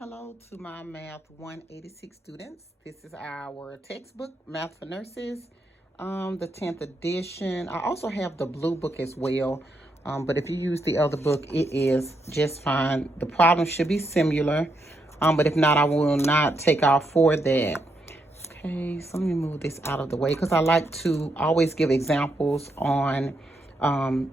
Hello to my Math 186 students. This is our textbook, Math for Nurses, the 10th edition. I also have the blue book as well, but if you use the other book, it is just fine. The problems should be similar, but if not, I will not take off for that. Okay, so let me move this out of the way because I like to always give examples on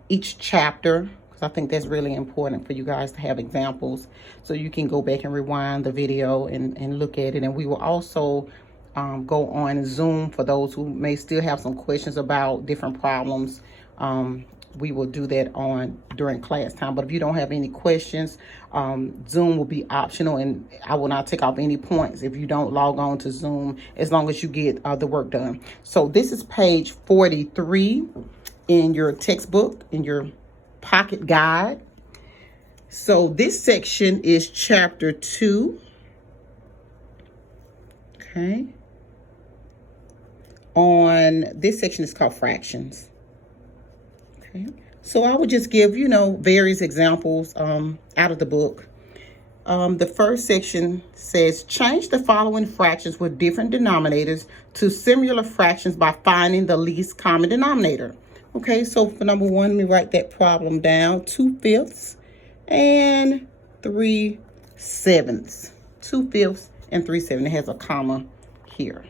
each chapter. I think that's really important for you guys to have examples so you can go back and rewind the video and look at it. And we will also go on Zoom for those who may still have some questions about different problems. We will do that during class time. But if you don't have any questions, Zoom will be optional, and I will not take off any points if you don't log on to Zoom, as long as you get the work done. So this is page 43 in your textbook, in your pocket guide. So this section is chapter 2. Okay. On this section is called fractions. Okay. So I would just give, various examples out of the book. The first section says, change the following fractions with different denominators to similar fractions by finding the least common denominator. Okay, so for number one, let me write that problem down. 2/5 and 3/7. 2/5 and 3/7. It has a comma here.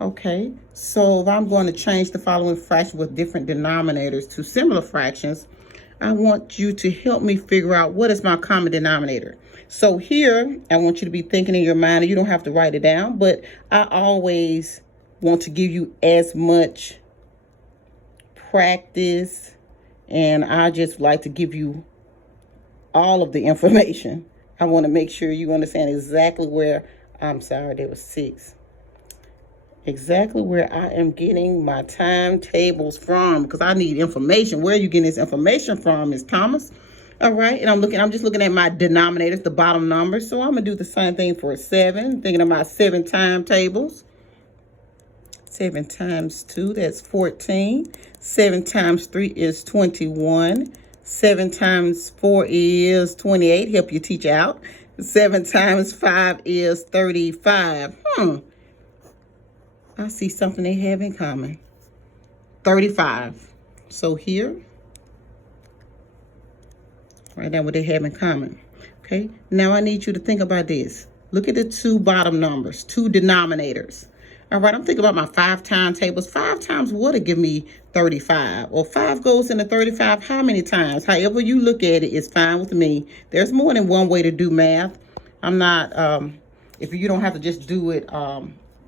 Okay, so if I'm going to change the following fraction with different denominators to similar fractions, I want you to help me figure out what is my common denominator. So here, I want you to be thinking in your mind, and you don't have to write it down, but I always want to give you as much practice, and I just like to give you all of the information. I want to make sure you understand exactly where, I'm sorry, there was 6. Exactly where I am getting my timetables from, because I need information. Where are you getting this information from, Ms. Thomas? All right, and I'm just looking at my denominators, the bottom numbers. So I'm going to do the same thing for 7, thinking about 7 timetables. 7 times 2, that's 14. 7 times 3 is 21. 7 times 4 is 28. Help your teacher out. 7 times 5 is 35. I see something they have in common. 35. So here, write down what they have in common. Okay, now I need you to think about this. Look at the 2 bottom numbers, 2 denominators. All right, I'm thinking about my 5 timetables. 5 times what would give me 35? Well, 5 goes into 35 how many times? However you look at it is fine with me. There's more than one way to do math. I'm not, if you don't have to just do it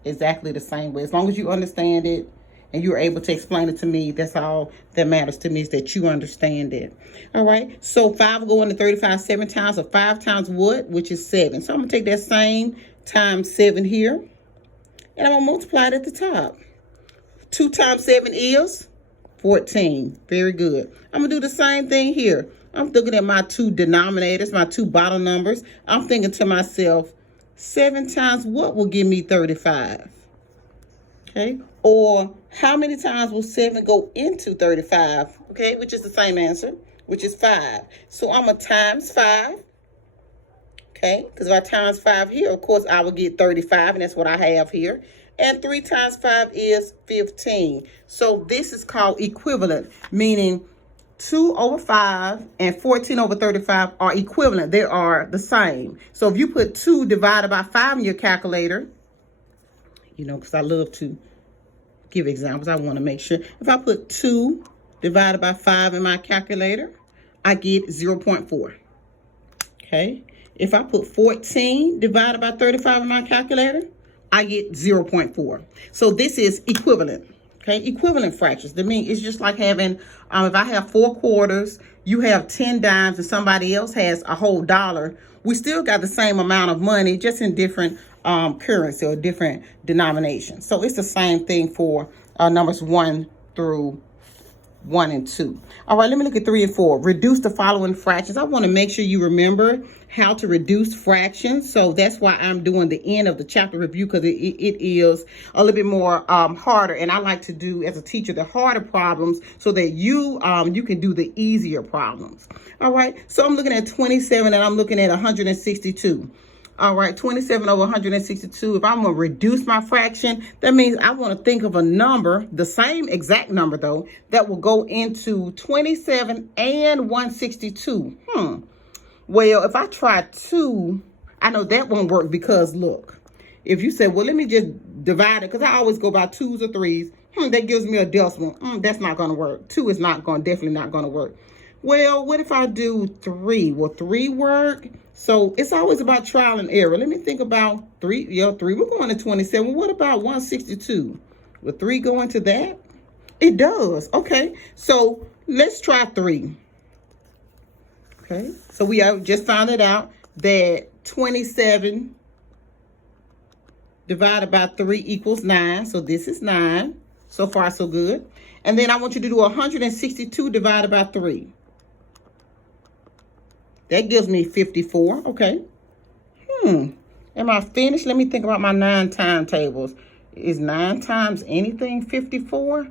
exactly the same way. As long as you understand it and you're able to explain it to me, that's all that matters to me, is that you understand it. All right, so 5 will go into 35 7 times, or 5 times what? Which is 7. So I'm going to take that same times 7 here, and I'm going to multiply it at the top. 2 times 7 is 14. Very good. I'm going to do the same thing here. I'm looking at my 2 denominators, my 2 bottom numbers. I'm thinking to myself, 7 times what will give me 35? Okay. Or how many times will 7 go into 35? Okay, which is the same answer, which is 5. So I'm going to times 5. Okay, because if I times 5 here, of course, I will get 35, and that's what I have here. And 3 times 5 is 15. So this is called equivalent, meaning 2 over 5 and 14 over 35 are equivalent. They are the same. So if you put 2 divided by 5 in your calculator, because I love to give examples, I want to make sure. If I put 2 divided by 5 in my calculator, I get 0.4. Okay. If I put 14 divided by 35 in my calculator, I get 0.4. So this is equivalent. Okay, equivalent fractions. That means it's just like having, if I have 4 quarters, you have 10 dimes, and somebody else has a whole dollar. We still got the same amount of money, just in different currency or different denominations. So it's the same thing for numbers 1 through 1 and 2. All right, let me look at 3 and 4. Reduce the following fractions. I want to make sure you remember how to reduce fractions. So that's why I'm doing the end of the chapter review, because it is a little bit more harder. And I like to do, as a teacher, the harder problems so that you can do the easier problems. All right, so I'm looking at 27 and I'm looking at 162. All right, 27 over 162. If I'm going to reduce my fraction, that means I want to think of a number, the same exact number though, that will go into 27 and 162. Well, if I try 2, I know that won't work because look, if you say, well, let me just divide it, because I always go by 2s or 3s, that gives me a decimal. That's not going to work. 2 is definitely not going to work. Well, what if I do 3? Will 3 work? So it's always about trial and error. Let me think about 3. Yeah, 3. We're going to 27. What about 162? Will 3 go into that? It does. Okay. So let's try 3. Okay. So we have just found it out that 27 divided by 3 equals 9. So this is 9. So far, so good. And then I want you to do 162 divided by 3. That gives me 54. Okay. Am I finished? Let me think about my 9 timetables. Is 9 times anything 54?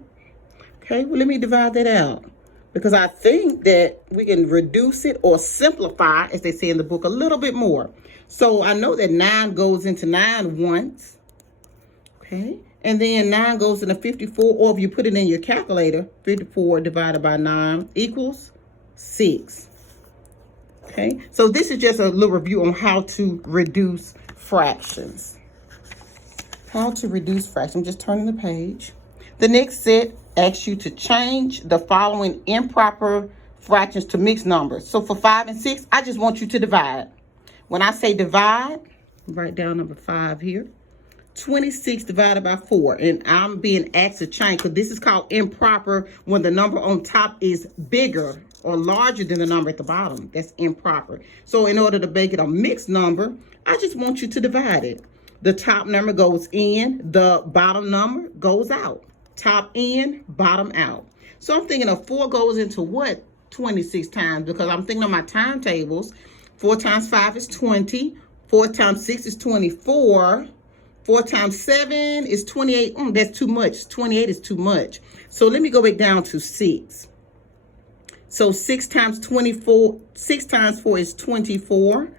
Okay, well, let me divide that out. Because I think that we can reduce it or simplify, as they say in the book, a little bit more. So I know that 9 goes into 9 once. Okay. And then 9 goes into 54. Or if you put it in your calculator, 54 divided by 9 equals 6. Okay, so this is just a little review on how to reduce fractions. How to reduce fractions. I'm just turning the page. The next set asks you to change the following improper fractions to mixed numbers. So for 5 and 6, I just want you to divide. When I say divide, write down number 5 here. 26 divided by 4. And I'm being asked to change because this is called improper when the number on top is bigger or larger than the number at the bottom. That's improper. So in order to make it a mixed number, I just want you to divide it. The top number goes in, the bottom number goes out. Top in, bottom out. So I'm thinking of 4 goes into what? 26 times, because I'm thinking of my timetables. 4 times 5 is 20. 4 times 6 is 24. 4 times 7 is 28. That's too much. 28 is too much. So let me go back down to 6. So 6 times 24, 6 times 4 is 24.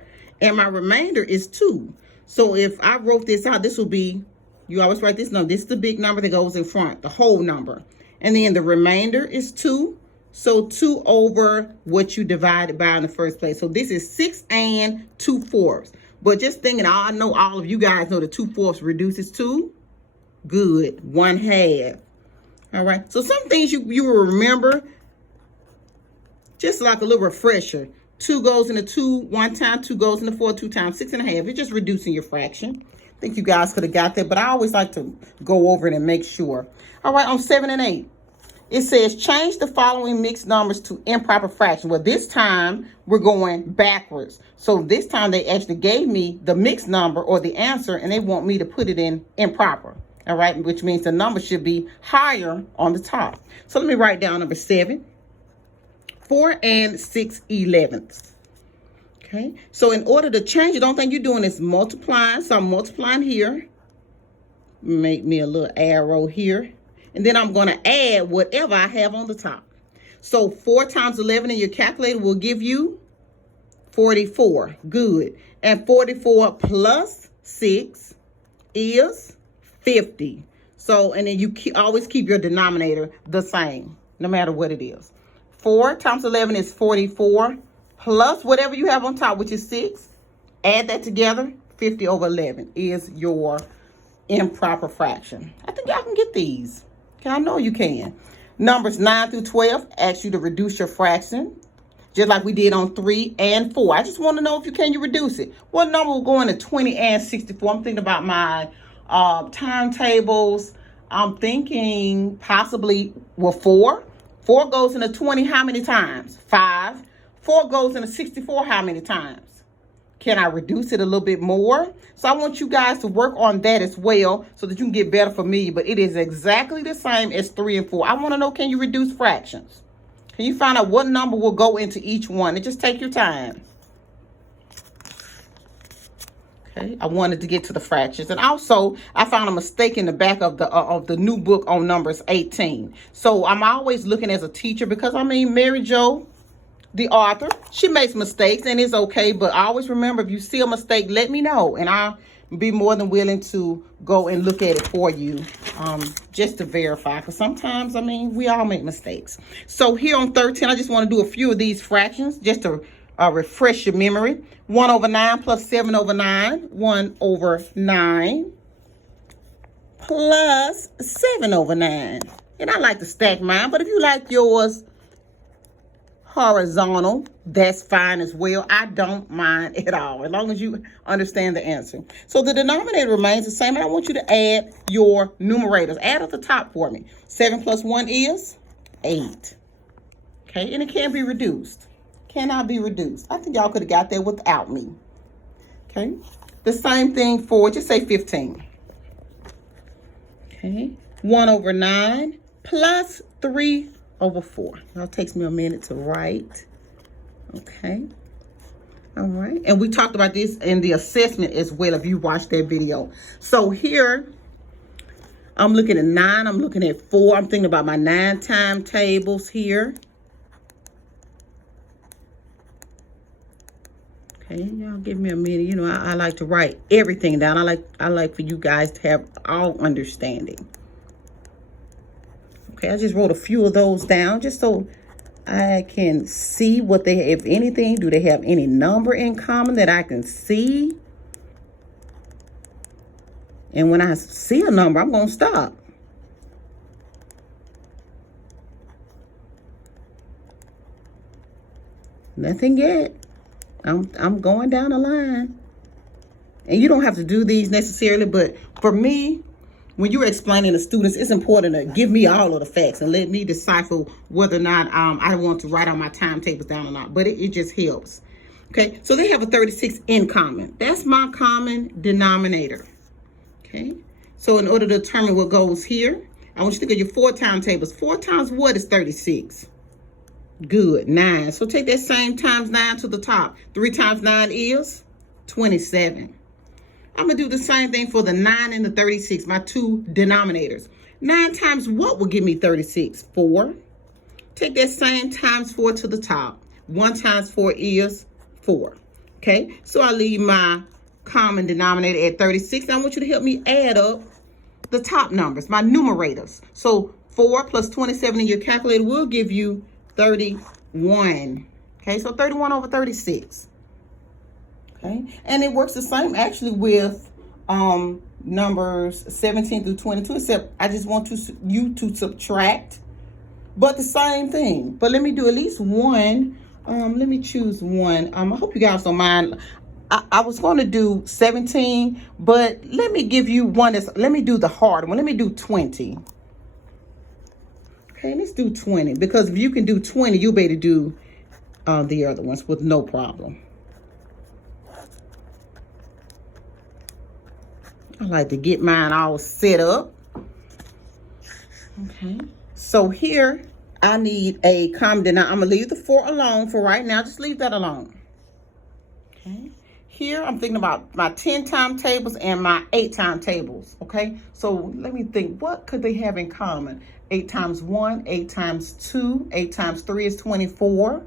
And my remainder is 2. So if I wrote this out, this will be, you always write this number. This is the big number that goes in front, the whole number. And then the remainder is 2. So 2 over what you divided by in the first place. So this is 6 and 2/4. But just thinking, I know all of you guys know that 2/4 reduces to good, 1/2. All right. So some things you will remember, just like a little refresher. 2 goes into 2 one time, 2 goes into 4 2 times, 6.5. It's just reducing your fraction. I think you guys could have got that, but I always like to go over it and make sure. All right, on 7 and 8, it says change the following mixed numbers to improper fraction. Well, this time we're going backwards. So this time they actually gave me the mixed number or the answer, and they want me to put it in improper. All right, which means the number should be higher on the top. So let me write down number 7. 4 and 6/11. Okay, so in order to change it, the only thing you're doing is multiplying. So I'm multiplying here. Make me a little arrow here. And then I'm going to add whatever I have on the top. So 4 times 11 in your calculator will give you 44. Good. And 44 plus 6 is 50. So, and then you always keep your denominator the same, no matter what it is. 4 times 11 is 44, plus whatever you have on top, which is 6. Add that together, 50 over 11 is your improper fraction. I think y'all can get these. Okay, I know you can. Numbers 9 through 12 ask you to reduce your fraction, just like we did on 3 and 4. I just want to know if you reduce it. What number will go into 20 and 64? I'm thinking about my timetables. I'm thinking possibly, well, 4. 4 goes into 20 how many times? 5. 4 goes into 64 how many times? Can I reduce it a little bit more? So I want you guys to work on that as well so that you can get better familiar. But it is exactly the same as 3 and 4. I want to know, can you reduce fractions? Can you find out what number will go into each one? And just take your time. Okay, I wanted to get to the fractions. And also, I found a mistake in the back of the new book on numbers 18. So I'm always looking as a teacher because, I mean, Mary Jo the author. She makes mistakes and it's okay, but always remember, if you see a mistake, let me know, and I'll be more than willing to go and look at it for you, just to verify, because sometimes, I mean, we all make mistakes. So here on 13, I just want to do a few of these fractions just to refresh your memory. 1 over 9 plus 7 over 9. 1 over 9 plus 7 over 9. And I like to stack mine, but if you like yours horizontal, that's fine as well. I don't mind at all, as long as you understand the answer. So the denominator remains the same, and I want you to add your numerators. Add at the top for me. 7 plus 1 is 8. Okay, and it can be reduced. Cannot be reduced. I think y'all could have got there without me. Okay, the same thing for, just say 15. Okay, 1 over 9 plus 3 over 4. Now it takes me a minute to write. Okay. All right. And we talked about this in the assessment as well, if you watched that video. So here, I'm looking at 9. I'm looking at 4. I'm thinking about my 9 timetables here. Okay, y'all give me a minute. You know, I like to write everything down. I like for you guys to have all understanding. Okay, I just wrote a few of those down just so I can see what they, if anything, do they have any number in common that I can see? And when I see a number, I'm going to stop. Nothing yet. I'm going down the line. And you don't have to do these necessarily, but for me, when you're explaining to students, it's important to give me all of the facts and let me decipher whether or not I want to write on my timetables down or not. But it just helps. Okay, so they have a 36 in common. That's my common denominator. Okay, so in order to determine what goes here, I want you to think of your 4 timetables. 4 times what is 36? Good, 9. So take that same times 9 to the top. 3 times 9 is 27. I'm going to do the same thing for the 9 and the 36, my 2 denominators. 9 times what will give me 36? 4. Take that same times 4 to the top. 1 times 4 is 4. Okay, so I leave my common denominator at 36. Now I want you to help me add up the top numbers, my numerators. So 4 plus 27 in your calculator will give you 31. Okay, so 31 over 36. Okay, and it works the same actually with numbers 17 through 22, except I just want you to subtract, but the same thing. But let me do at least one. Let me choose one. I hope you guys don't mind. I was going to do 17, but let me give you one let me do the hard one. Let me do 20. Okay, let's do 20, because if you can do 20, you'll be able to do the other ones with no problem. I like to get mine all set up. Okay, so here I need a common denominator. I'm going to leave the 4 alone for right now. Just leave that alone. Okay, here I'm thinking about my 10 timetables and my 8 timetables. Okay, so let me think, what could they have in common? 8 times 1, 8 times 2, 8 times 3 is 24.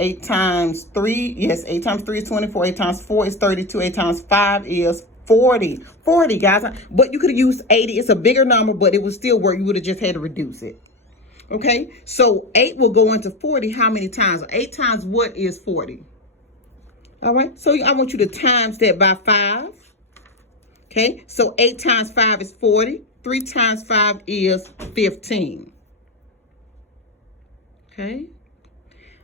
8 times 3, yes, 8 times 3 is 24. 8 times 4 is 32. 8 times 5 is 40. 40, guys. But you could have used 80. It's a bigger number, but it would still work. You would have just had to reduce it. Okay, so 8 will go into 40 how many times? 8 times what is 40? All right, so I want you to times that by 5. Okay, so 8 times 5 is 40. 3 times 5 is 15. Okay,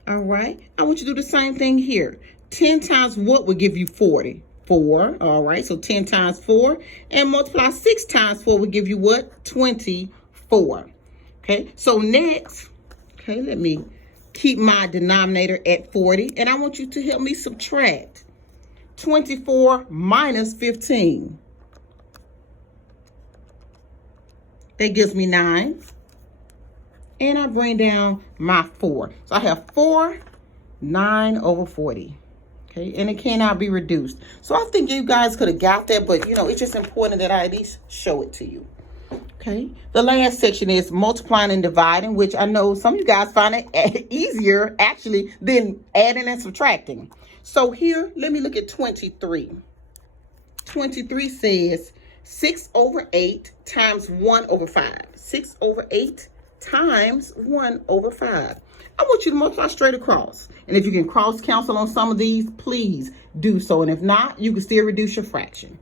all right. I want you to do the same thing here. 10 times what would give you 40? 4. All right, so 10 times 4, and multiply 6 times 4 would give you what? 24. Okay, so next, okay, let me keep my denominator at 40, and I want you to help me subtract 24 minus 15. That gives me 9. And I bring down my 4. So I have 4, 9 over 40. Okay, and it cannot be reduced. So I think you guys could have got that, but you know, it's just important that I at least show it to you. Okay, the last section is multiplying and dividing, which I know some of you guys find it easier actually than adding and subtracting. So here, let me look at 23. 23 says 6 over 8 times 1 over 5. 6 over 8 times 1 over 5. I want you to multiply straight across. And if you can cross cancel on some of these, please do so. And if not, you can still reduce your fraction.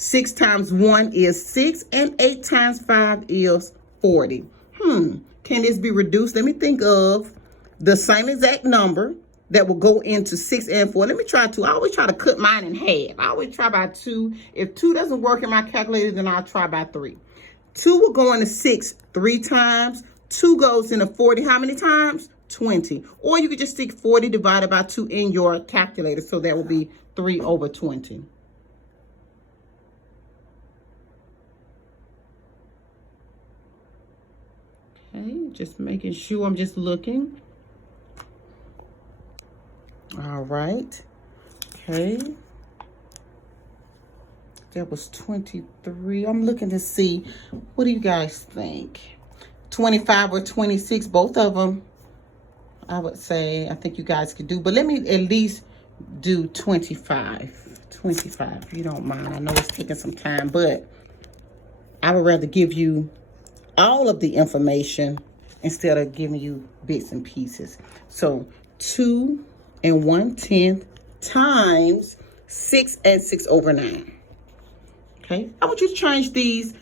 6 times 1 is 6, and 8 times 5 is 40. Can this be reduced? Let me think of the same exact number that will go into 6 and 4. Let me try 2. I always try to cut mine in half. I always try by 2. If 2 doesn't work in my calculator, then I'll try by 3. 2 will go into 6 3 times. 2 goes into 40 how many times? 20. Or you could just stick 40 divided by 2 in your calculator. So that will be 3 over 20. Okay, just making sure. I'm just looking. All right. Okay. That was 23. I'm looking to see, what do you guys think? 25 or 26, both of them, I would say, I think you guys could do. But let me at least do 25. 25, if you don't mind. I know it's taking some time, but I would rather give you all of the information instead of giving you bits and pieces. So 2 1/10 times 6 and 6 over 9. Okay, I want you to change these